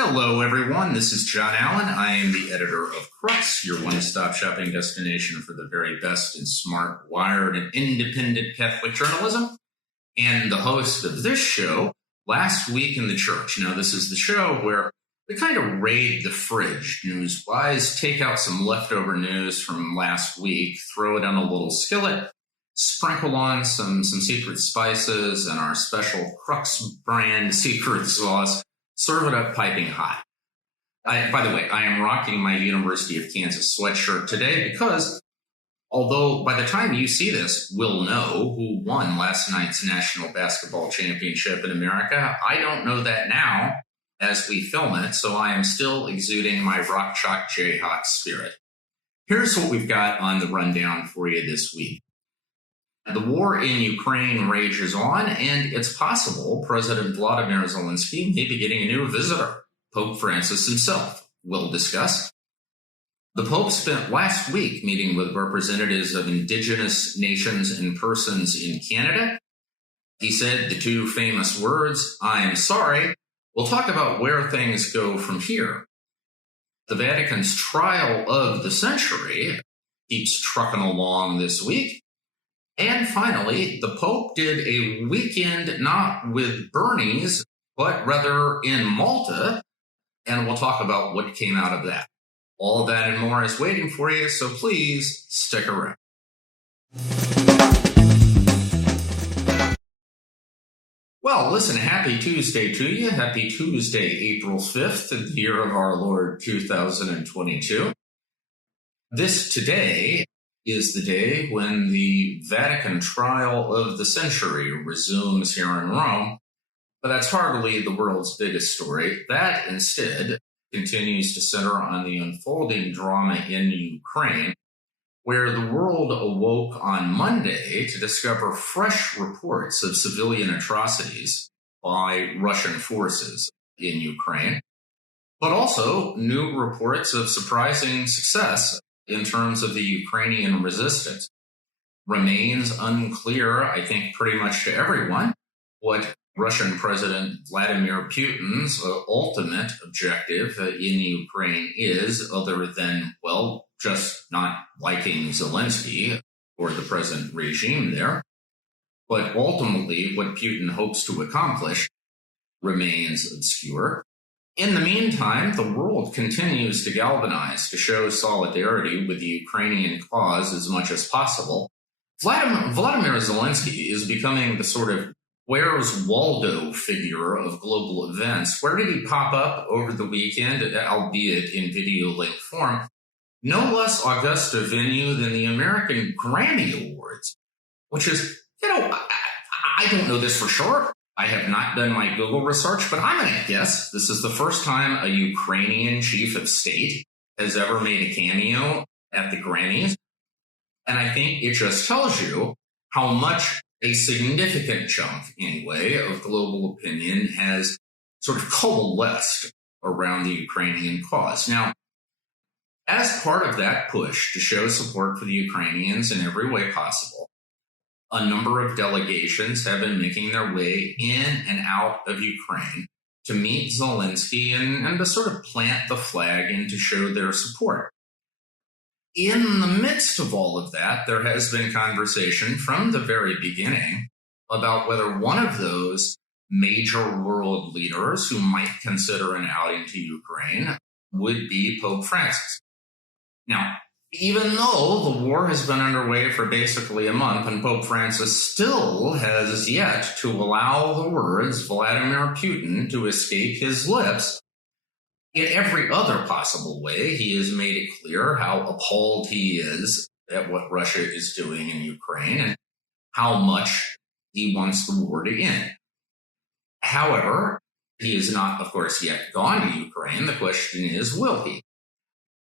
Hello, everyone. This is John Allen. I am the editor of Crux, your one-stop shopping destination for the very best in smart, wired, and independent Catholic journalism, and the host of this show, Last Week in the Church. Now, this is the show where we kind of raid the fridge news-wise, take out some leftover news from last week, throw it on a little skillet, sprinkle on some secret spices and our special Crux brand secret sauce, serve it up piping hot. By the way, I am rocking my University of Kansas sweatshirt today because, although by the time you see this, we'll know who won last night's National Basketball Championship in America, I don't know that now as we film it, so I am still exuding my Rock Chalk Jayhawk spirit. Here's what we've got on the rundown for you this week. The war in Ukraine rages on, and it's possible President Vladimir Zelensky may be getting a new visitor. Pope Francis himself. We'll discuss. The Pope spent last week meeting with representatives of indigenous nations and persons in Canada. He said the two famous words, "I'm sorry." We'll talk about where things go from here. The Vatican's trial of the century keeps trucking along this week. And finally, the Pope did a weekend not with Bernie's, but rather in Malta, and we'll talk about what came out of that. All that and more is waiting for you, so please stick around. Well, listen, happy Tuesday to you. Happy Tuesday, April 5th, the year of our Lord 2022. This today is the day when the Vatican Trial of the century resumes here in Rome, but that's hardly the world's biggest story. That instead continues to center on the unfolding drama in Ukraine, where the world awoke on Monday to discover fresh reports of civilian atrocities by Russian forces in Ukraine, but also new reports of surprising success in terms of the Ukrainian resistance. Remains unclear, I think, pretty much to everyone, what Russian President Vladimir Putin's ultimate objective in Ukraine is, other than, well, just not liking Zelensky or the present regime there. But ultimately, what Putin hopes to accomplish remains obscure. In the meantime, the world continues to galvanize to show solidarity with the Ukrainian cause as much as possible. Vladimir Zelensky is becoming the sort of Where's Waldo figure of global events. Where did he pop up over the weekend, albeit in video link form? No less august a venue than the American Grammy Awards, which is, I don't know this for sure. I have not done my Google research, but I'm going to guess this is the first time a Ukrainian chief of state has ever made a cameo at the Grammys. And I think it just tells you how much a significant chunk, anyway, of global opinion has sort of coalesced around the Ukrainian cause. Now, as part of that push to show support for the Ukrainians in every way possible, a number of delegations have been making their way in and out of Ukraine to meet Zelensky and to sort of plant the flag and to show their support. In the midst of all of that, there has been conversation from the very beginning about whether one of those major world leaders who might consider an outing to Ukraine would be Pope Francis. Now, even though the war has been underway for basically a month and Pope Francis still has yet to allow the words Vladimir Putin to escape his lips, in every other possible way, he has made it clear how appalled he is at what Russia is doing in Ukraine and how much he wants the war to end. However, he has not, of course, yet gone to Ukraine. The question is, will he?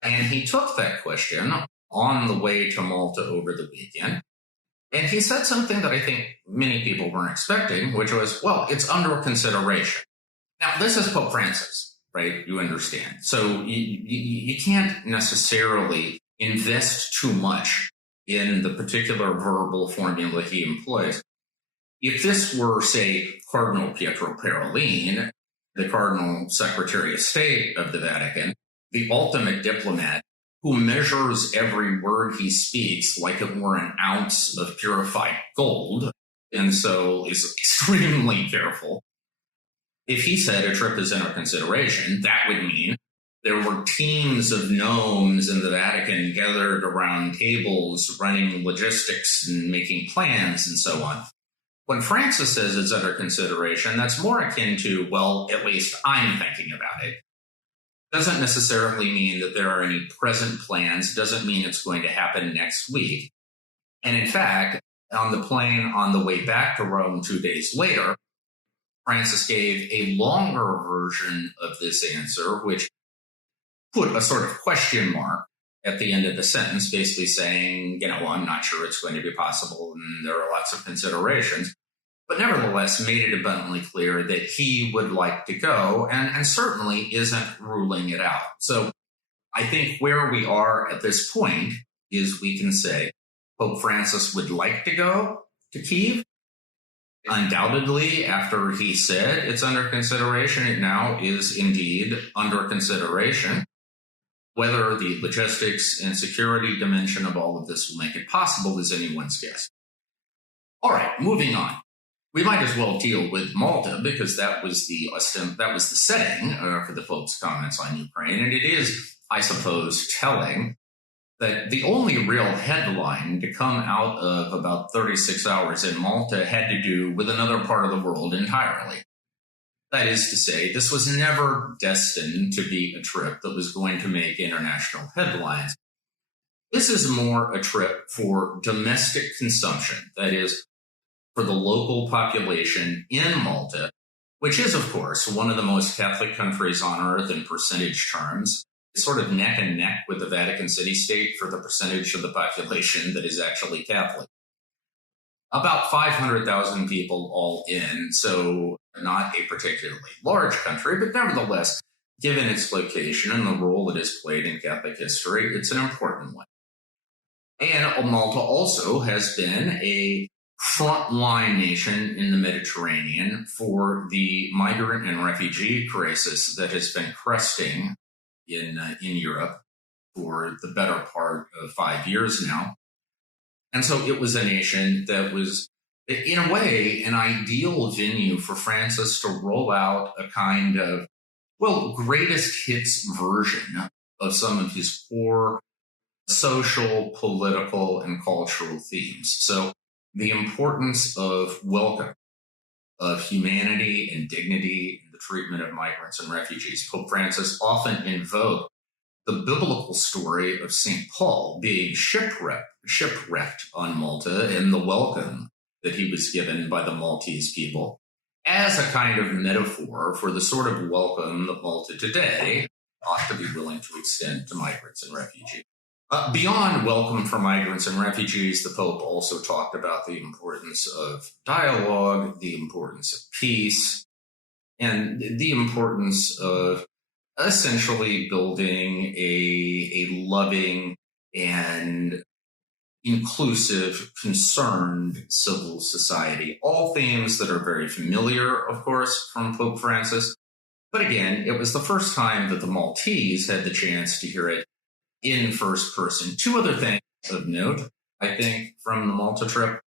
And he took that question on the way to Malta over the weekend. And he said something that I think many people weren't expecting, which was, well, it's under consideration. Now, this is Pope Francis, right? You understand. So you can't necessarily invest too much in the particular verbal formula he employs. If this were, say, Cardinal Pietro Parolin, the Cardinal Secretary of State of the Vatican, the ultimate diplomat who measures every word he speaks like it were an ounce of purified gold, and so is extremely careful. If he said a trip is under consideration, that would mean there were teams of gnomes in the Vatican gathered around tables, running logistics and making plans and so on. When Francis says it's under consideration, that's more akin to, well, at least I'm thinking about it. Doesn't necessarily mean that there are any present plans, doesn't mean it's going to happen next week. And in fact, on the plane on the way back to Rome 2 days later, Francis gave a longer version of this answer, which put a sort of question mark at the end of the sentence, basically saying, I'm not sure it's going to be possible and there are lots of considerations, but nevertheless made it abundantly clear that he would like to go and certainly isn't ruling it out. So I think where we are at this point is we can say Pope Francis would like to go to Kyiv. Undoubtedly, after he said it's under consideration, it now is indeed under consideration. Whether the logistics and security dimension of all of this will make it possible is anyone's guess. All right, moving on. We might as well deal with Malta because that was the setting for the Pope's comments on Ukraine, and it is, I suppose, telling that the only real headline to come out of about 36 hours in Malta had to do with another part of the world entirely. That is to say, this was never destined to be a trip that was going to make international headlines. This is more a trip for domestic consumption, that is, for the local population in Malta, which is, of course, one of the most Catholic countries on earth in percentage terms. It's sort of neck and neck with the Vatican City State for the percentage of the population that is actually Catholic. About 500,000 people all in, so not a particularly large country, but nevertheless, given its location and the role it has played in Catholic history, it's an important one. And Malta also has been a frontline nation in the Mediterranean for the migrant and refugee crisis that has been cresting in Europe for the better part of 5 years now. And so it was a nation that was, in a way, an ideal venue for Francis to roll out a kind of, greatest hits version of some of his core social, political, and cultural themes. So the importance of welcome, of humanity and dignity in the treatment of migrants and refugees. Pope Francis often invoked the biblical story of St. Paul being shipwrecked on Malta and the welcome that he was given by the Maltese people as a kind of metaphor for the sort of welcome that Malta today ought to be willing to extend to migrants and refugees. Beyond welcome for migrants and refugees, the Pope also talked about the importance of dialogue, the importance of peace, and the importance of essentially building a loving and inclusive, concerned civil society. All themes that are very familiar, of course, from Pope Francis. But again, it was the first time that the Maltese had the chance to hear it in first person. Two other things of note, I think, from the Malta trip.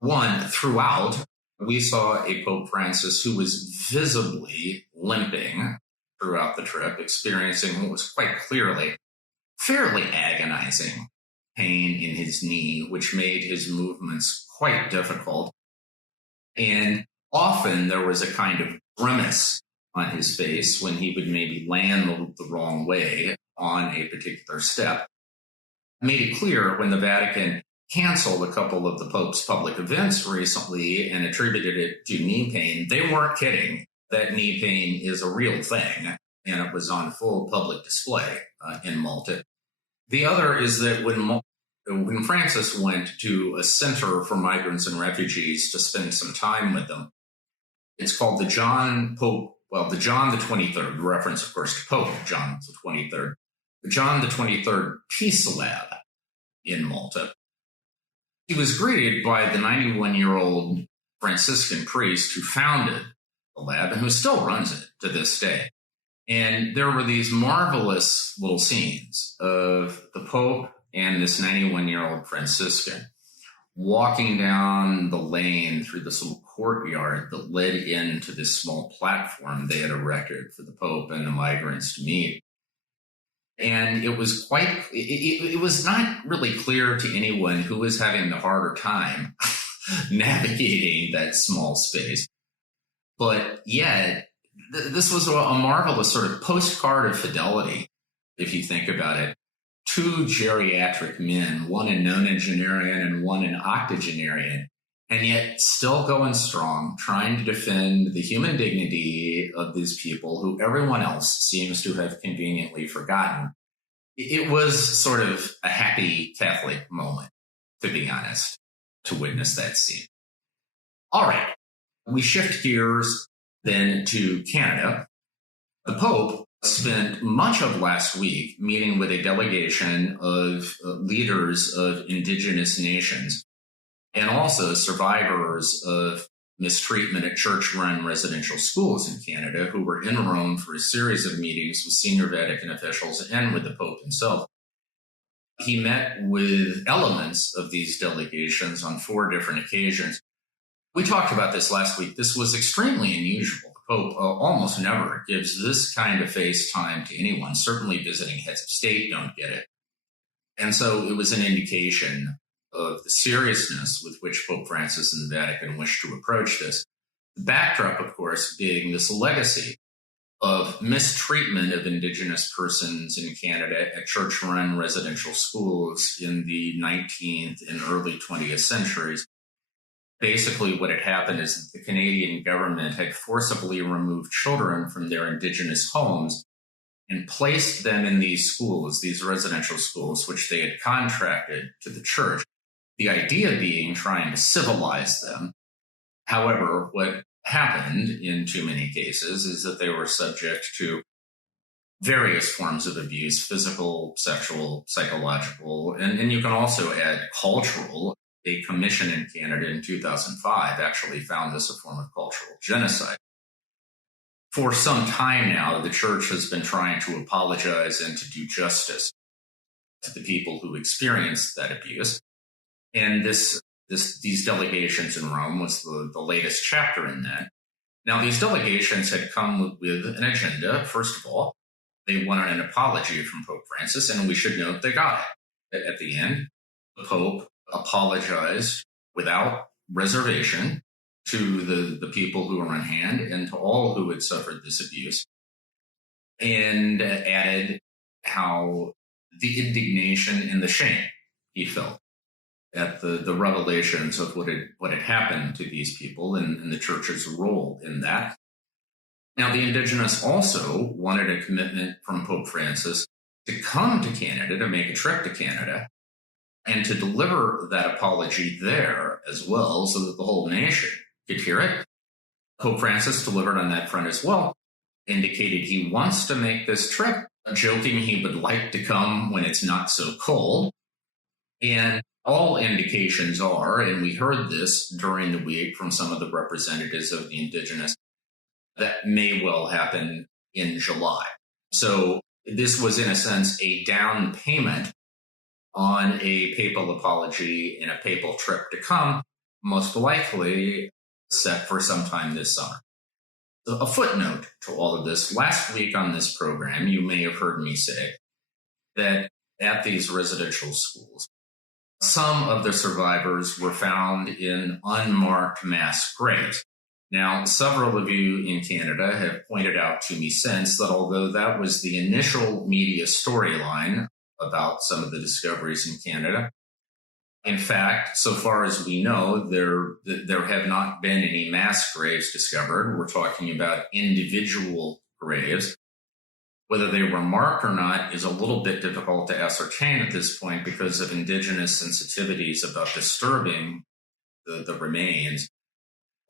One, throughout, we saw a Pope Francis who was visibly limping throughout the trip, experiencing what was quite clearly fairly agonizing pain in his knee, which made his movements quite difficult. And often there was a kind of grimace on his face when he would maybe land the wrong way on a particular step. Made it clear when the Vatican canceled a couple of the Pope's public events recently and attributed it to knee pain, they weren't kidding. That knee pain is a real thing, and it was on full public display in Malta. The other is that when Francis went to a center for migrants and refugees to spend some time with them, it's called the John the 23rd, reference, of course, to Pope John the 23rd, the John the 23rd Peace Lab in Malta. He was greeted by the 91-year-old Franciscan priest who founded lab and who still runs it to this day. And there were these marvelous little scenes of the Pope and this 91-year-old Franciscan walking down the lane through this little courtyard that led into this small platform they had erected for the Pope and the migrants to meet. And it was it was not really clear to anyone who was having the harder time navigating that small space. But yet, this was a marvelous sort of postcard of fidelity, if you think about it. Two geriatric men, one a nonagenarian and one an octogenarian, and yet still going strong, trying to defend the human dignity of these people who everyone else seems to have conveniently forgotten. It was sort of a happy Catholic moment, to be honest, to witness that scene. All right, we shift gears then to Canada. The Pope spent much of last week meeting with a delegation of leaders of indigenous nations and also survivors of mistreatment at church-run residential schools in Canada who were in Rome for a series of meetings with senior Vatican officials and with the Pope himself. He met with elements of these delegations on 4 different occasions. We talked about this last week. This was extremely unusual. The Pope almost never gives this kind of face time to anyone. Certainly visiting heads of state don't get it. And so it was an indication of the seriousness with which Pope Francis and the Vatican wished to approach this. The backdrop, of course, being this legacy of mistreatment of indigenous persons in Canada at church-run residential schools in the 19th and early 20th centuries. Basically, what had happened is that the Canadian government had forcibly removed children from their indigenous homes and placed them in these schools, these residential schools, which they had contracted to the church. The idea being trying to civilize them. However, what happened in too many cases is that they were subject to various forms of abuse, physical, sexual, psychological, and you can also add cultural. A commission in Canada in 2005 actually found this a form of cultural genocide. For some time now, the church has been trying to apologize and to do justice to the people who experienced that abuse. And these delegations in Rome was the latest chapter in that. Now, these delegations had come with an agenda. First of all, they wanted an apology from Pope Francis, and we should note they got it. At the end, the Pope apologized without reservation to the people who were on hand and to all who had suffered this abuse, and added how the indignation and the shame he felt at the revelations of what had happened to these people and the church's role in that. Now, the indigenous also wanted a commitment from Pope Francis to come to Canada, to make a trip to Canada, and to deliver that apology there as well so that the whole nation could hear it. Pope Francis delivered on that front as well, indicated he wants to make this trip, joking he would like to come when it's not so cold. And all indications are, and we heard this during the week from some of the representatives of the indigenous, that may well happen in July. So this was, in a sense, a down payment on a papal apology and a papal trip to come, most likely set for sometime this summer. A footnote to all of this. Last week on this program, you may have heard me say that at these residential schools, some of the survivors were found in unmarked mass graves. Now, several of you in Canada have pointed out to me since that although that was the initial media storyline about some of the discoveries in Canada, in fact, so far as we know, there have not been any mass graves discovered. We're talking about individual graves. Whether they were marked or not is a little bit difficult to ascertain at this point because of indigenous sensitivities about disturbing the remains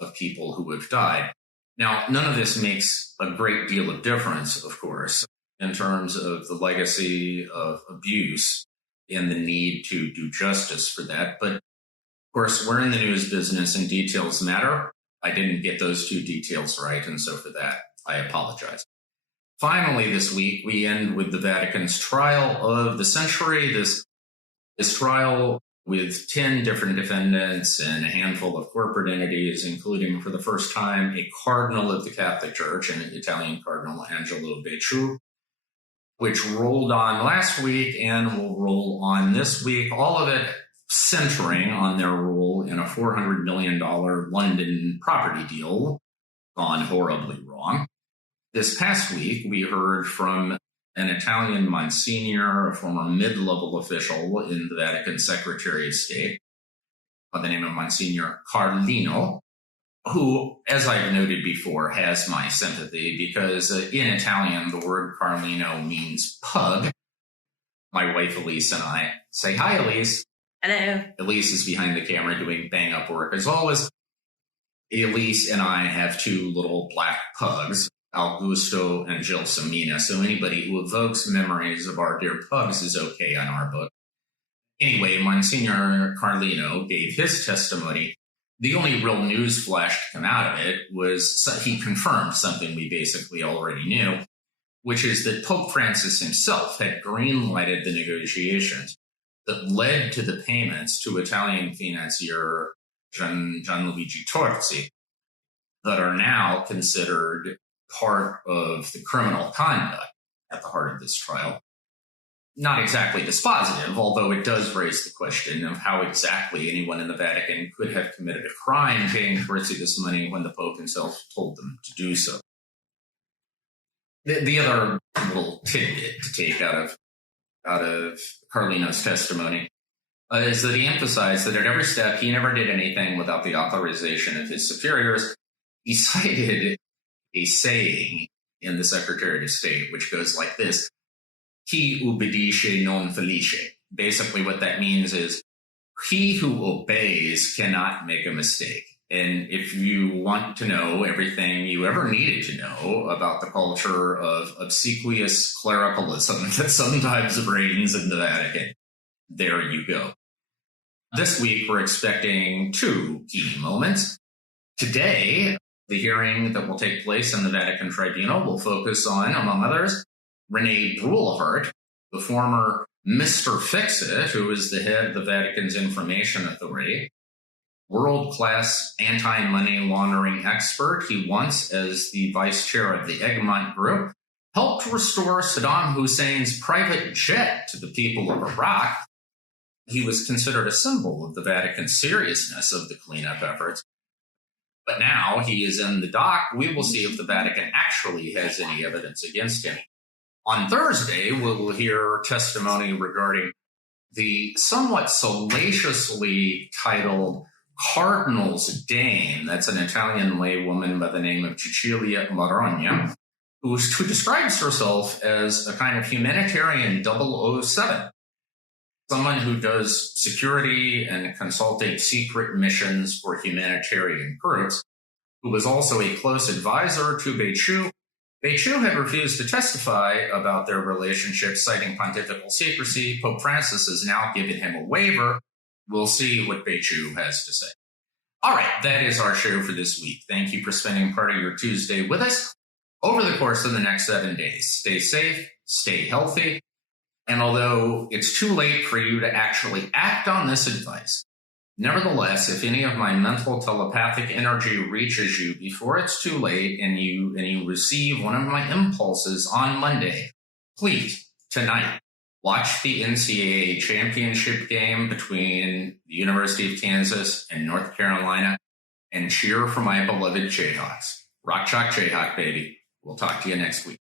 of people who have died. Now, none of this makes a great deal of difference, of course, in terms of the legacy of abuse and the need to do justice for that. But, of course, we're in the news business and details matter. I didn't get those two details right, and so for that, I apologize. Finally, this week, we end with the Vatican's trial of the century. This trial with 10 different defendants and a handful of corporate entities, including, for the first time, a cardinal of the Catholic Church, an Italian Cardinal Angelo Becciu, which rolled on last week and will roll on this week, all of it centering on their role in a $400 million London property deal gone horribly wrong. This past week, we heard from an Italian Monsignor, a former mid-level official in the Vatican Secretary of State, by the name of Monsignor Carlino, who, as I've noted before, has my sympathy because in Italian, the word Carlino means pug. My wife Elise and I say, hi, Elise. Hello. Elise is behind the camera doing bang-up work. As always, Elise and I have two little black pugs, Augusto and Gelsomina, so anybody who evokes memories of our dear pugs is okay on our book. Anyway, Monsignor Carlino gave his testimony. The only real news flash to come out of it was he confirmed something we basically already knew, which is that Pope Francis himself had green-lighted the negotiations that led to the payments to Italian financier Gianluigi Torzi that are now considered part of the criminal conduct at the heart of this trial. Not exactly dispositive, although it does raise the question of how exactly anyone in the Vatican could have committed a crime paying Torzi this money when the Pope himself told them to do so. The other little tidbit to take out of Carlino's testimony is that he emphasized that at every step he never did anything without the authorization of his superiors. He cited a saying in the Secretary of State, which goes like this: "Chi ubbidisce non felice." Basically what that means is he who obeys cannot make a mistake. And if you want to know everything you ever needed to know about the culture of obsequious clericalism that sometimes reigns in the Vatican, there you go. This week, we're expecting two key moments. Today, the hearing that will take place in the Vatican Tribunal will focus on, among others, René Brulhart, the former Mr. Fix-It, who is the head of the Vatican's Information Authority, world-class anti-money laundering expert. He once, as the vice chair of the Egmont Group, helped restore Saddam Hussein's private jet to the people of Iraq. He was considered a symbol of the Vatican's seriousness of the cleanup efforts. But now he is in the dock. We will see if the Vatican actually has any evidence against him. On Thursday, we will hear testimony regarding the somewhat salaciously titled Cardinal's Dame. That's an Italian laywoman by the name of Cecilia Marogna, who describes herself as a kind of humanitarian 007, someone who does security and consulting secret missions for humanitarian groups, who was also a close advisor to Becciu. Becciu had refused to testify about their relationship, citing pontifical secrecy. Pope Francis has now given him a waiver. We'll see what Becciu has to say. All right, that is our show for this week. Thank you for spending part of your Tuesday with us. Over the course of the next 7 days, stay safe, stay healthy, and although it's too late for you to actually act on this advice, nevertheless, if any of my mental telepathic energy reaches you before it's too late and you receive one of my impulses on Monday, please, tonight, watch the NCAA championship game between the University of Kansas and North Carolina and cheer for my beloved Jayhawks. Rock Chalk Jayhawk, baby. We'll talk to you next week.